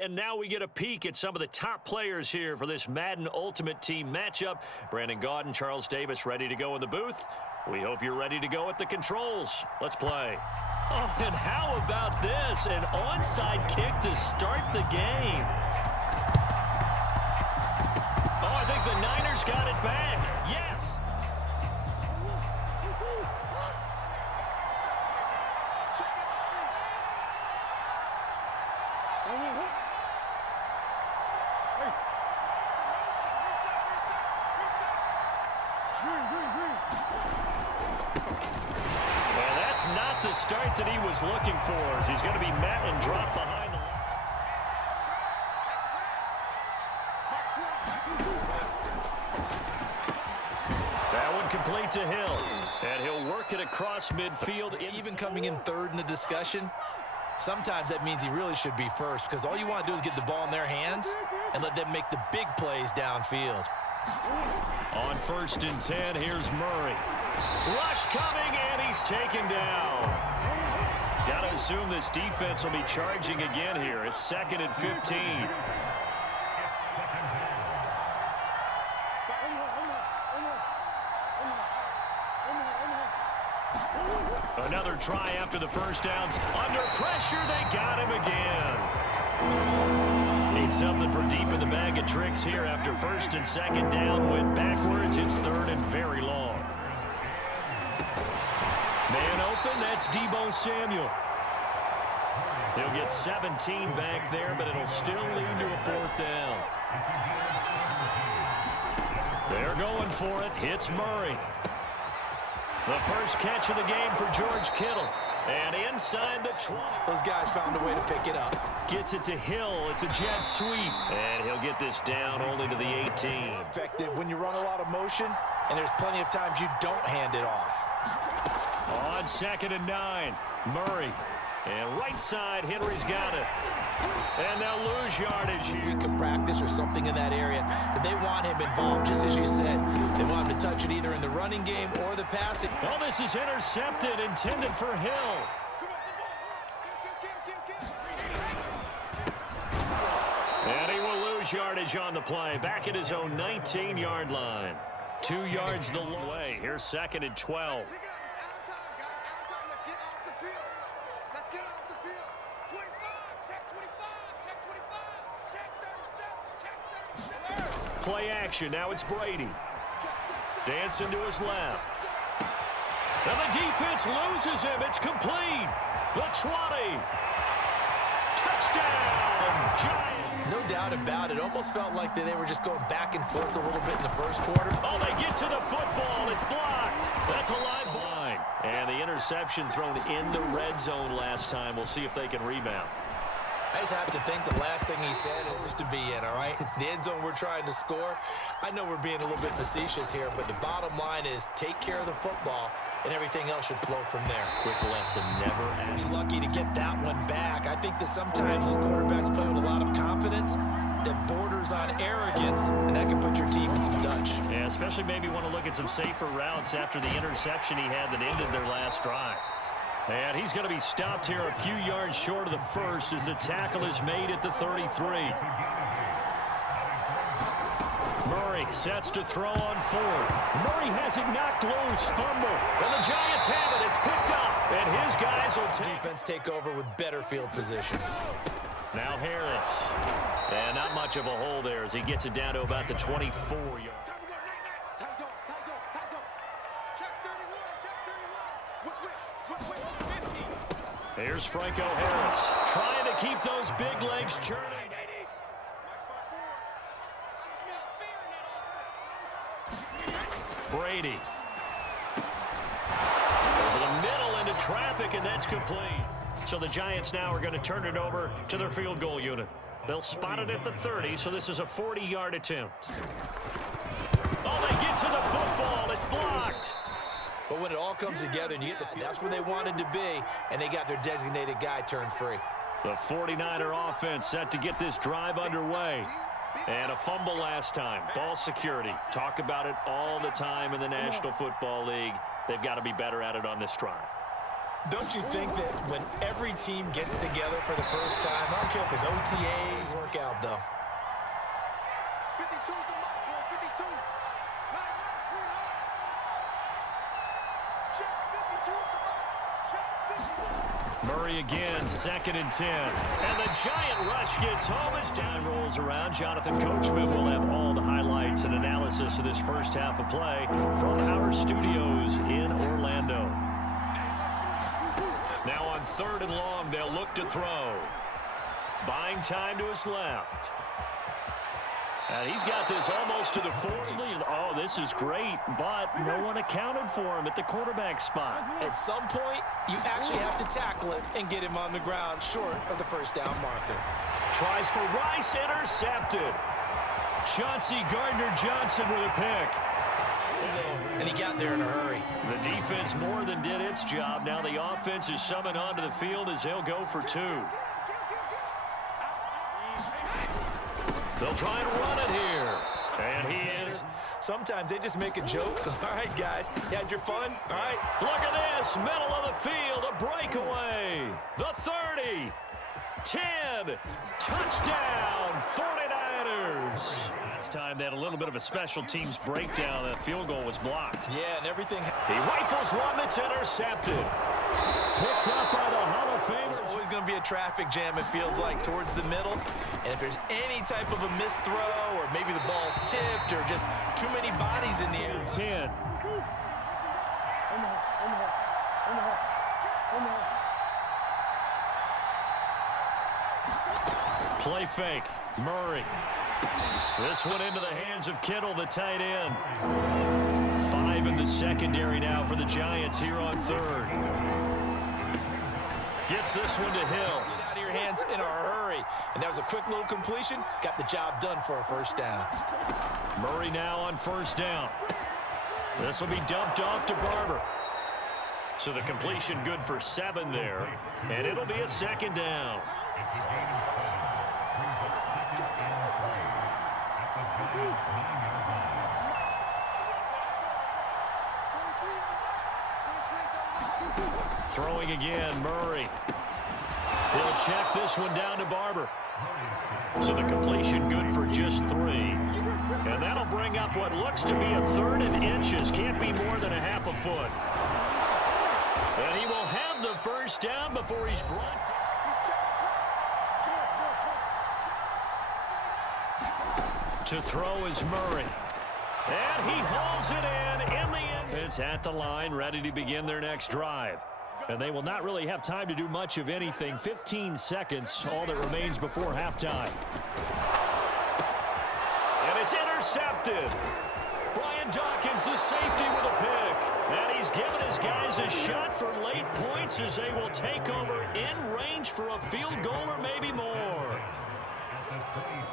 And now we get a peek at some of the top players here for this Madden Ultimate Team matchup. Brandon Gaudin, Charles Davis ready to go in the booth. We hope you're ready to go at the controls. Let's play. Oh, and how about this? An onside kick to start the game. Oh, I think the Niners got it back. Yes. Well, that's not the start that he was looking for, as he's going to be met and dropped behind the line. That one complete to Hill, and he'll work it across midfield. Even coming in third in the discussion, sometimes that means he really should be first, because all you want to do is get the ball in their hands and let them make the big plays downfield. On 1st and 10, here's Murray. Rush coming, and he's taken down. Got to assume this defense will be charging again here. It's 2nd and 15. Another try after the first down. Under pressure, they got him again. Need something for deep in the bag of tricks here after 1st and 2nd down. Went backwards. It's 3rd and very long. Man open. That's Deebo Samuel. He'll get 17 back there, but it'll still lead to a 4th down. They're going for it. Hits Murray. The first catch of the game for George Kittle. And inside the 20. Those guys found a way to pick it up. Gets it to Hill. It's a jet sweep. And he'll get this down only to the 18. Effective when you run a lot of motion, and there's plenty of times you don't hand it off. On 2nd and 9, Murray. And right side, Henry's got it. And they'll lose yardage here. We could practice or something in that area that they want him involved, just as you said. They want him to touch it either in the running game or the passing. Well, this is intercepted, intended for Hill. And he will lose yardage on the play. Back at his own 19-yard line. 2 yards the long way. Here's 2nd and 12. Play action. Now it's Brady. Dancing to his left. And the defense loses him. It's complete. The 20. Touchdown, Giants. No doubt about it. Almost felt like they were just going back and forth a little bit in the first quarter. Oh, they get to the football. It's blocked. That's a live line. And the interception thrown in the red zone last time. We'll see if they can rebound. I just have to think the last thing he said is to be in, all right? The end zone we're trying to score. I know we're being a little bit facetious here, but the bottom line is take care of the football, and everything else should flow from there. Quick lesson, never ask. Lucky to get that one back. I think that sometimes these quarterbacks play with a lot of confidence that borders on arrogance, and that can put your team in some Dutch. Yeah, especially maybe want to look at some safer routes after the interception he had that ended their last drive. And he's going to be stopped here a few yards short of the first as the tackle is made at the 33. Murray sets to throw on 4th. Murray has it knocked loose. Fumble. And the Giants have it. It's picked up. And his guys will take. Defense take over with better field position. Now Harris. And not much of a hole there as he gets it down to about the 24-yard. Here's Franco Harris trying to keep those big legs churning. Brady. Over the middle into traffic, and that's complete. So the Giants now are going to turn it over to their field goal unit. They'll spot it at the 30, so this is a 40-yard attempt. Oh, they get to the football. It's blocked. But when it all comes together and you get that's where they wanted to be, and they got their designated guy turned free. The 49er offense set to get this drive underway. And a fumble last time. Ball security. Talk about it all the time in the National Football League. They've got to be better at it on this drive. Don't you think that when every team gets together for the first time, I don't care if it's OTAs, workout though. 52 is the mark, boy. 52. Line right, sweetheart. Check 52 is the mark. Check 52. Murray again, 2nd and 10. And the giant rush gets home as time rolls around. Jonathan Coachman will have all the highlights and analysis of this first half of play from our studios in Orlando. Now on 3rd and long, they'll look to throw. Buying time to his left. And he's got this almost to the 40. Oh, this is great, but no one accounted for him at the quarterback spot. At some point, you actually have to tackle it and get him on the ground short of the first down marker. Tries for Rice, intercepted. Chauncey Gardner-Johnson with a pick. And he got there in a hurry. The defense more than did its job. Now the offense is summoned onto the field as they'll go for 2. They'll try and run it here. And he is. Sometimes they just make a joke. All right, guys, you had your fun? All right. Look at this. Middle of the field. A breakaway. The 30. 10. Touchdown. 49ers. Last time they had a little bit of a special teams breakdown. That field goal was blocked. Yeah, and everything. He rifles one that's intercepted. Picked up by the Hall of Famer. There's always going to be a traffic jam, it feels like, towards the middle. And if there's any type of a missed throw or maybe the ball's tipped or just too many bodies in the air. 10. Play fake. Murray. This one into the hands of Kittle, the tight end. 5 in the secondary now for the Giants here on 3rd. Gets this one to Hill. Get out of your hands in a hurry. And that was a quick little completion. Got the job done for a first down. Murray now on 1st down. This will be dumped off to Barber. So the completion good for 7 there. And it'll be a 2nd down. Throwing again, Murray. He'll check this one down to Barber. So the completion good for just 3. And that'll bring up what looks to be a 3rd and inches. Can't be more than a half a foot. And he will have the first down before he's brought. To throw is Murray. And he hauls it in the end. It's at the line, ready to begin their next drive. And they will not really have time to do much of anything. 15 seconds, all that remains before halftime. And it's intercepted. Brian Dawkins, the safety, with a pick. And he's given his guys a shot for late points as they will take over in range for a field goal or maybe more.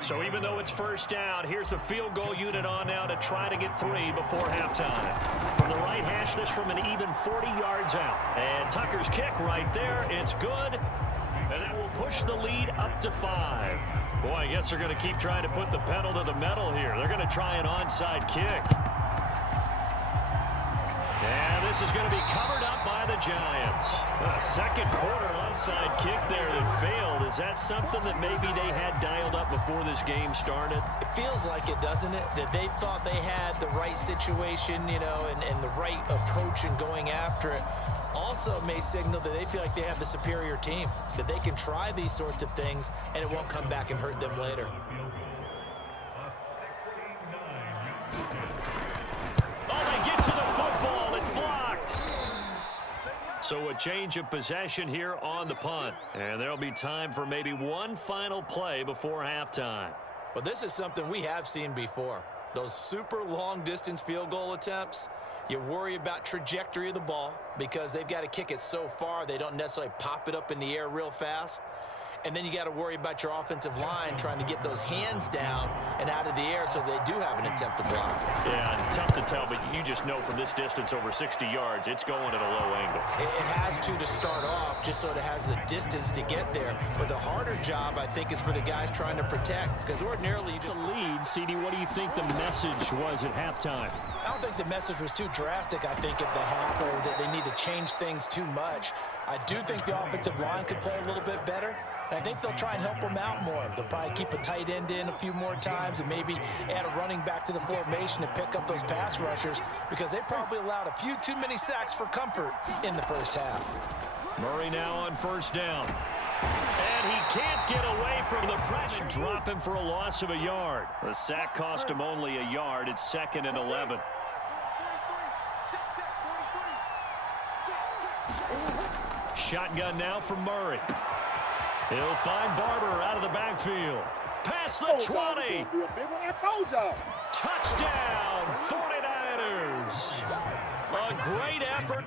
So even though it's first down, here's the field goal unit on now to try to get 3 before halftime. From the right hash, this from an even 40 yards out. And Tucker's kick right there. It's good. And that will push the lead up to 5. Boy, I guess they're going to keep trying to put the pedal to the metal here. They're going to try an onside kick. And this is going to be covered up by the Giants. A second quarter onside kick there that failed. Is that something that maybe they had dialed up before this game started? It feels like it, doesn't it? That they thought they had the right situation, you know, and the right approach in going after it. Also may signal that they feel like they have the superior team, that they can try these sorts of things and it won't come back and hurt them later. So a change of possession here on the punt. And there'll be time for maybe one final play before halftime. Well, this is something we have seen before. Those super long distance field goal attempts, you worry about trajectory of the ball because they've got to kick it so far they don't necessarily pop it up in the air real fast. And then you got to worry about your offensive line trying to get those hands down and out of the air so they do have an attempt to block. Yeah, tough to tell, but you just know from this distance over 60 yards, it's going at a low angle. It has to start off just so it has the distance to get there. But the harder job, I think, is for the guys trying to protect because ordinarily you just... The lead, CD, what do you think the message was at halftime? I don't think the message was too drastic, I think, at the half, or that they need to change things too much. I do think the offensive line could play a little bit better. And I think they'll try and help them out more. They'll probably keep a tight end in a few more times and maybe add a running back to the formation to pick up those pass rushers because they probably allowed a few too many sacks for comfort in the first half. Murray now on first down. And he can't get away from the pressure. Drop him for a loss of a yard. The sack cost him only a yard. It's 2nd and 11. Shotgun now from Murray. He'll find Barber out of the backfield. Past the 20. Touchdown, 49ers. A great effort.